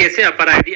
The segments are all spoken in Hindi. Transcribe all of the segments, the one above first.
कैसे अपर आईडी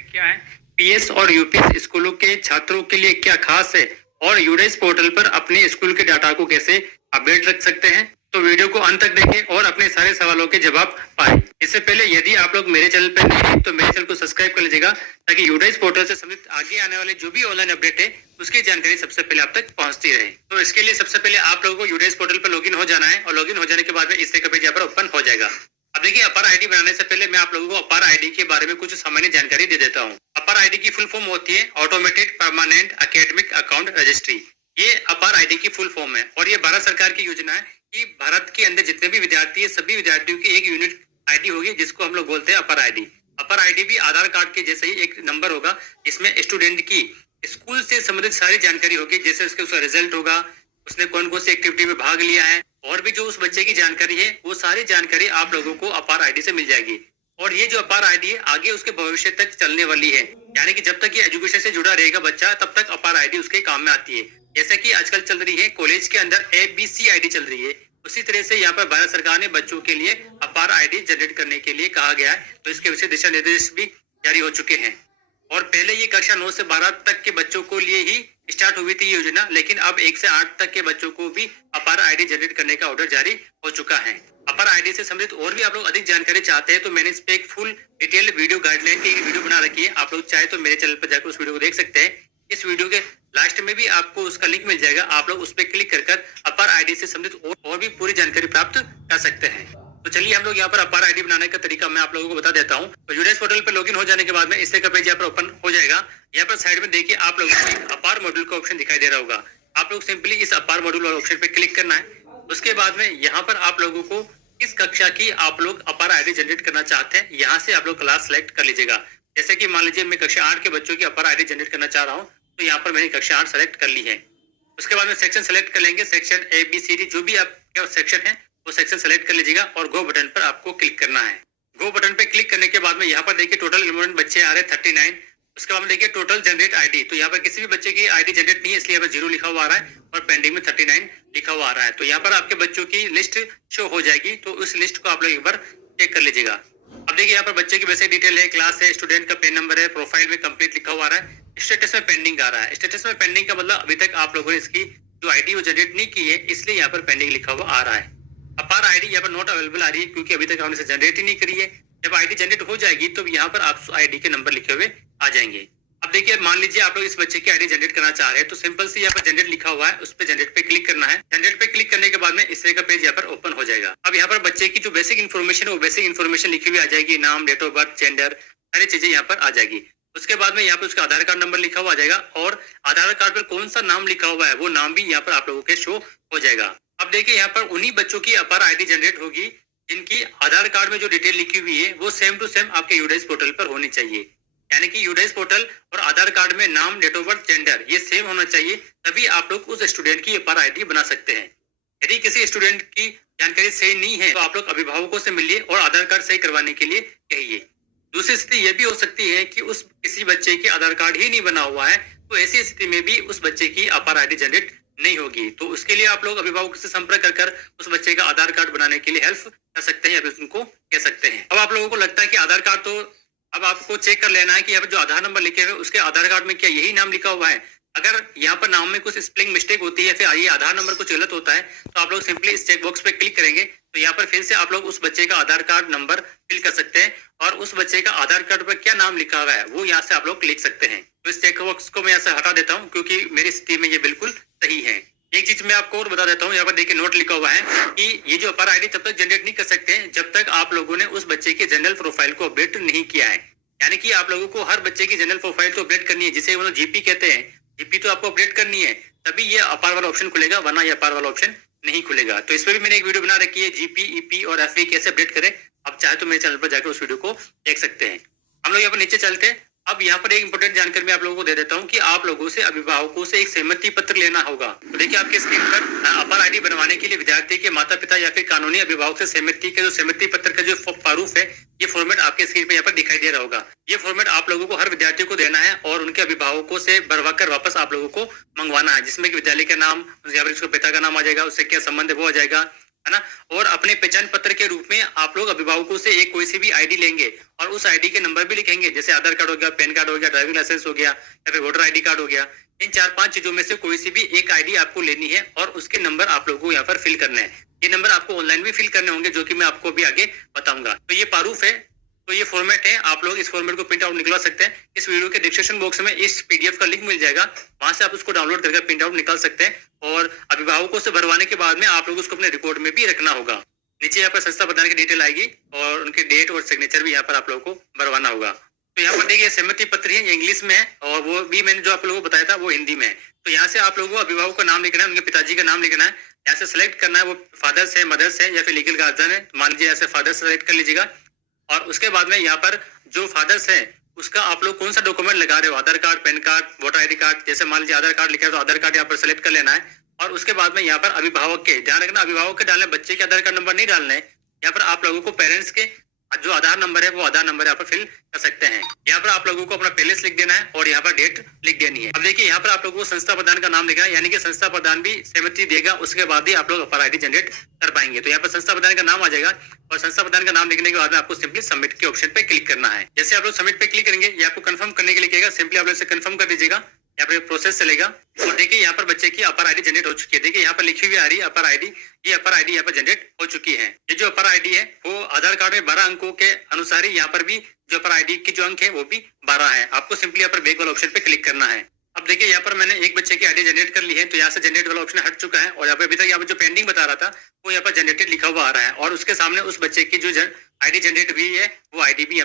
क्या है, पीएस और यूपीएस स्कूलों के छात्रों के लिए क्या खास है और यूडाइस पोर्टल पर अपने स्कूल के डाटा को कैसे अपडेट रख सकते हैं। तो वीडियो को अंत तक देखें और अपने सारे सवालों के जवाब पाएं। इससे पहले यदि आप लोग मेरे चैनल पर नए हैं तो मेरे चैनल को सब्सक्राइब कर लीजिएगा ताकि यूडाइस पोर्टल से संबंधित आगे आने वाले जो भी ऑनलाइन अपडेट है उसकी जानकारी सबसे पहले आप तक पहुंचती रहे। तो इसके लिए सबसे पहले आप लोगों को यूडाइस पोर्टल पर लॉगिन हो जाना है और लॉगिन हो जाने के बाद में इस तरह का पेज यहाँ पर ओपन हो जाएगा। अब देखिए, अपर आईडी बनाने से पहले मैं आप लोगों को अपर आईडी के बारे में कुछ सामान्य जानकारी दे देता हूँ। अपर आईडी की फुल फॉर्म होती है automated permanent academic account registry. ये अपर आईडी की फुल फॉर्म है और ये भारत सरकार की योजना है कि भारत के अंदर जितने भी विद्यार्थी है सभी विद्यार्थियों की एक यूनिक आईडी होगी जिसको हम लोग बोलते हैं अपर आईडी। अपर आईडी भी आधार कार्ड के जैसे ही एक नंबर होगा जिसमें स्टूडेंट की स्कूल से संबंधित सारी जानकारी होगी, जैसे उसका रिजल्ट होगा, उसने कौन कौन सी एक्टिविटी में भाग लिया है और भी जो उस बच्चे की जानकारी है वो सारी जानकारी आप लोगों को अपार आईडी से मिल जाएगी। और ये जो अपार आईडी है आगे उसके भविष्य तक चलने वाली है, यानी कि जब तक ये एजुकेशन से जुड़ा रहेगा बच्चा तब तक अपार आईडी उसके काम में आती है। जैसे कि आजकल चल रही है कॉलेज के अंदर ABC आईडी चल रही है, उसी तरह से यहाँ पर भारत सरकार ने बच्चों के लिए अपार आईडी जनरेट करने के लिए कहा गया है। तो इसके विषय दिशा निर्देश भी जारी हो चुके हैं और पहले ये कक्षा 9 से 12 तक के बच्चों को लिए ही स्टार्ट हुई थी योजना, लेकिन अब 1 से 8 तक के बच्चों को भी अपार आईडी जनरेट करने का ऑर्डर जारी हो चुका है। अपार आईडी से संबंधित और भी आप लोग अधिक जानकारी चाहते हैं तो मैंने इस पे एक फुल डिटेल वीडियो गाइडलाइन की वीडियो बना रखी है। आप लोग चाहे तो मेरे चैनल पर जाकर उस वीडियो को देख सकते हैं। इस वीडियो के लास्ट में भी आपको उसका लिंक मिल जाएगा, आप लोग उस पर क्लिक कर अपार आईडी से संबंधित और भी पूरी जानकारी प्राप्त कर सकते हैं। तो चलिए हम लोग यहाँ पर अपार आईडी बनाने का तरीका मैं आप लोगों को बता देता हूँ। तो यूडाइस पोर्टल पर लॉगिन हो जाने के बाद में इस तरह का पेज यहाँ पर ओपन हो जाएगा। यहाँ पर साइड में देखिए आप लोगों को एक अपार मॉड्यूल का ऑप्शन दिखाई दे रहा होगा। आप लोग सिंपली इस अपार मॉड्यूल वाले ऑप्शन पे क्लिक करना है। उसके बाद में यहाँ पर आप लोगों को किस कक्षा की आप लोग अपार आईडी जनरेट करना चाहते हैं यहाँ से आप लोग क्लास सेलेक्ट कर लीजिएगा। जैसे कि मान लीजिए मैं कक्षा 8 के बच्चों की अपार आईडी जनरेट करना चाह रहा हूँ तो यहाँ पर मैंने कक्षा 8 सेलेक्ट कर ली है। उसके बाद में सेक्शन सेलेक्ट कर लेंगे, सेक्शन ABCD जो भी आपका सेक्शन है वो सेक्शन सेलेक्ट कर लीजिएगा और गो बटन पर आपको क्लिक करना है। गो बटन पे क्लिक करने के बाद में यहाँ पर देखिए टोटल एनरोलमेंट बच्चे आ रहे हैं 39। उसके बाद में देखिए टोटल जनरेट आईडी, तो यहाँ पर किसी भी बच्चे की आईडी जनरेट नहीं है इसलिए यहाँ पर 0 लिखा हुआ आ रहा है और पेंडिंग में 39 लिखा हुआ आ रहा है। तो यहाँ पर आपके बच्चों की लिस्ट शो हो जाएगी, तो उस लिस्ट को आप लोग एक बार चेक कर लीजिएगा। अब देखिए यहाँ पर बच्चे की बेसिक डिटेल है, क्लास है, स्टूडेंट का पेन नंबर है, प्रोफाइल में कंप्लीट लिखा हुआ आ रहा है, स्टेटस में पेंडिंग आ रहा है। स्टेटस में पेंडिंग का मतलब अभी तक आप लोगों ने इसकी जो आईडी वो जनरेट नहीं की है इसलिए यहाँ पर पेंडिंग लिखा हुआ आ रहा है। अपार आईडी यहाँ पर नॉट अवेलेबल आ रही है क्योंकि अभी तक हमने इसे जनरेट ही नहीं करी है। जब आईडी जनरेट हो जाएगी तो यहाँ पर आप आईडी के नंबर लिखे हुए आ जाएंगे। अब देखिए मान लीजिए आप लोग इस बच्चे की आईडी जनरेट करना चाह रहे हैं तो सिंपल से यहाँ पर जनरेट लिखा हुआ है, उस पर जनरेट पे क्लिक करना है। जनरेट पे क्लिक करने के बाद में इस तरह का पेज यहाँ पर ओपन हो जाएगा। अब यहाँ पर बच्चे की जो बेसिक इन्फॉर्मेशन है वो बेसिक इन्फॉर्मेशन लिखी हुई आ जाएगी, नाम, डेट ऑफ बर्थ, जेंडर, सारी चीजें यहाँ पर आ जाएगी। उसके बाद में यहाँ पर उसका आधार कार्ड नंबर लिखा हुआ आ जाएगा और आधार कार्ड पर कौन सा नाम लिखा हुआ है वो नाम भी यहाँ पर आप लोगों के शो हो जाएगा। अब देखिए यहाँ पर उन्हीं बच्चों की अपार आईडी जनरेट होगी जिनकी आधार कार्ड में जो डिटेल लिखी हुई है वो सेम टू सेम आपके यूडाइस पोर्टल पर होनी चाहिए, यानी कि यूडाइस पोर्टल और आधार कार्ड में नाम, डेट ऑफ बर्थ, जेंडर ये सेम होना चाहिए, तभी आप लोग उस स्टूडेंट की अपार आईडी बना सकते हैं। यदि किसी स्टूडेंट की जानकारी सही नहीं है तो आप लोग अभिभावकों से मिलिए और आधार कार्ड सही करवाने के लिए कहिए। दूसरी स्थिति यह भी हो सकती है कि उस किसी बच्चे के आधार कार्ड ही नहीं बना हुआ है, तो ऐसी स्थिति में भी उस बच्चे की अपार आईडी जनरेट नहीं होगी। तो उसके लिए आप लोग अभिभावक से संपर्क कर उस बच्चे का आधार कार्ड बनाने के लिए हेल्प कर सकते हैं या फिर उनको कह सकते हैं। अब आप लोगों को लगता है कि आधार कार्ड, तो अब आपको चेक कर लेना है कि यहाँ पर जो आधार नंबर लिखे हुए उसके आधार कार्ड में क्या यही नाम लिखा हुआ है। अगर यहाँ पर नाम में कुछ स्पेलिंग मिस्टेक होती है फिर ये आधार नंबर कुछ गलत होता है तो आप लोग सिंपली इस चेक बॉक्स पे क्लिक करेंगे तो यहाँ पर फिर से आप लोग उस बच्चे का आधार कार्ड नंबर फिल कर सकते हैं और उस बच्चे का आधार कार्ड पर क्या नाम लिखा हुआ है वो यहाँ से आप लोग लिख सकते हैं। तो इस चेक बॉक्स को मैं यहाँ से हटा देता हूँ क्योंकि मेरी स्थिति में ये बिल्कुल सही है। एक चीज मैं आपको और बता देता हूँ, यहाँ पर देखिए नोट लिखा हुआ है कि ये जो अपार आईडी तब तक जनरेट नहीं कर सकते जब तक आप लोगों ने उस बच्चे के जनरल प्रोफाइल को अपडेट नहीं किया है। यानी कि आप लोगों को हर बच्चे की जनरल प्रोफाइल तो अपडेट करनी है, जिसे मतलब जीपी कहते हैं। जीपी तो आपको अपडेट करनी है तभी ये अपार वाला ऑप्शन खुलेगा, वरना ये अपार वाला ऑप्शन नहीं खुलेगा। तो इस पर भी मैंने एक वीडियो बना रखी है, जीपी, ईपी और एफवी कैसे अपडेट करें। आप चाहे तो मेरे चैनल पर जाकर उस वीडियो को देख सकते हैं। हम लोग यहाँ पर नीचे चलते हैं। अब यहाँ पर एक इंपॉर्टेंट जानकारी मैं आप लोगों को दे देता हूँ कि आप लोगों से अभिभावकों से एक सहमति पत्र लेना होगा। तो देखिए आपके स्क्रीन पर अपर आईडी बनवाने के लिए विद्यार्थी के माता पिता या फिर कानूनी अभिभावक से सहमति पत्र का जो प्रारूप है, ये फॉर्मेट आपके स्क्रीन पर यहाँ पर दिखाई दे रहा होगा। ये फॉर्मेट आप लोगों को हर विद्यार्थी को देना है और उनके अभिभावकों से भरवाकर वापस आप लोगों को मंगवाना है, जिसमें कि विद्यालय का नाम या फिर उसके पिता का नाम आ जाएगा, उससे क्या संबंध है वो आ जाएगा, है ना। और अपने पहचान पत्र के रूप में आप लोग अभिभावकों से एक कोई सी भी आईडी लेंगे और उस आईडी के नंबर भी लिखेंगे, जैसे आधार कार्ड हो गया, पैन कार्ड हो गया, ड्राइविंग लाइसेंस हो गया या फिर वोटर आईडी कार्ड हो गया। इन 4-5 चीजों में से कोई सी भी एक आईडी आपको लेनी है और उसके नंबर आप लोगों को यहाँ पर फिल करने हैं। ये नंबर आपको ऑनलाइन भी फिल करने होंगे, जो कि मैं आपको अभी आगे बताऊंगा। तो ये प्रारूप है, तो ये फॉर्मेट है, आप लोग इस फॉर्मेट को प्रिंट आउट निकलवा सकते हैं। इस वीडियो के डिस्क्रिप्शन बॉक्स में इस पीडीएफ का लिंक मिल जाएगा, वहां से आप उसको डाउनलोड करके प्रिंट आउट निकाल सकते हैं और अभिभावकों से भरवाने के बाद में आप लोग उसको अपने रिकॉर्ड में भी रखना होगा। नीचे यहाँ पर संस्था प्रधान की डिटेल आएगी और उनके डेट और सिग्नेचर भी यहाँ पर आप लोगों को भरवाना होगा। तो यहाँ पर देखिए सहमति पत्र है, ये इंग्लिश में है और वो भी मैंने जो आप लोगों को बताया था वो हिंदी में है। तो यहाँ से आप लोगों को अभिभावक का नाम लिखना है, उनके पिताजी का नाम लिखना है, यहाँ से सिलेक्ट करना है वो फादर्स है, मदर्स है या फिर लीगल गार्जियन है। मान लीजिए यहाँ से फादर्स सेलेक्ट कर लीजिएगा और उसके बाद में यहाँ पर जो फादर्स है उसका आप लोग कौन सा डॉक्यूमेंट लगा रहे हो, Aadhaar card, PAN card, voter ID card. जैसे मान लीजिए आधार कार्ड लिखा है तो आधार कार्ड यहाँ पर सेलेक्ट कर लेना है और उसके बाद में यहाँ पर अभिभावक के ध्यान रखना, अभिभावक के डालने, बच्चे के आधार कार्ड नंबर नहीं डालना है। यहाँ पर आप लोगों को पेरेंट्स के जो आधार नंबर है वो आधार नंबर यहाँ पर फिल कर सकते हैं। यहाँ पर आप लोगों को अपना पैलेस लिख देना है और यहाँ पर डेट लिख देनी है। अब देखिए यहाँ पर आप लोगों को संस्था प्रधान का नाम लिखना है, यानी कि संस्था प्रधान भी सहमति देगा, उसके बाद ही आप लोग अपर आईडी जनरेट कर पाएंगे। तो यहाँ पर संस्था प्रधान का नाम आ जाएगा और संस्था प्रधान का नाम लिखने के बाद में आपको सिंपली सबमिट के ऑप्शन पे क्लिक करना है। जैसे आप लोग सबमिट पे क्लिक करेंगे, ये आपको कंफर्म करने के लिए कहेगा, सिंपली आप लोग इसे कंफर्म कर दीजिएगा। यहाँ पर प्रोसेस चलेगा और देखिए यहाँ पर बच्चे की अपर आईडी जनरेट हो चुकी है। देखिए यहाँ पर लिखी हुई आ रही है अपर आईडी, ये अपर आईडी यहाँ पर जनरेट हो चुकी है। ये जो अपर आईडी है वो आधार कार्ड में 12 अंकों के अनुसार ही यहाँ पर भी जो अपर आईडी की जो अंक है वो भी 12 है। आपको सिंपली यहाँ पर बैक वाला ऑप्शन पे क्लिक करना है। अब देखिए यहाँ पर मैंने एक बच्चे की आईडी जनरेट कर ली है, तो यहाँ से जनरेट वाला ऑप्शन हट चुका है और यहाँ पे अभी तक यहाँ पर जो पेंडिंग बता रहा था वो यहाँ पर जनरेटेड लिखा हुआ आ रहा है और उसके सामने उस बच्चे की जो आईडी जनरेट हुई है वो आईडी भी यहाँ पर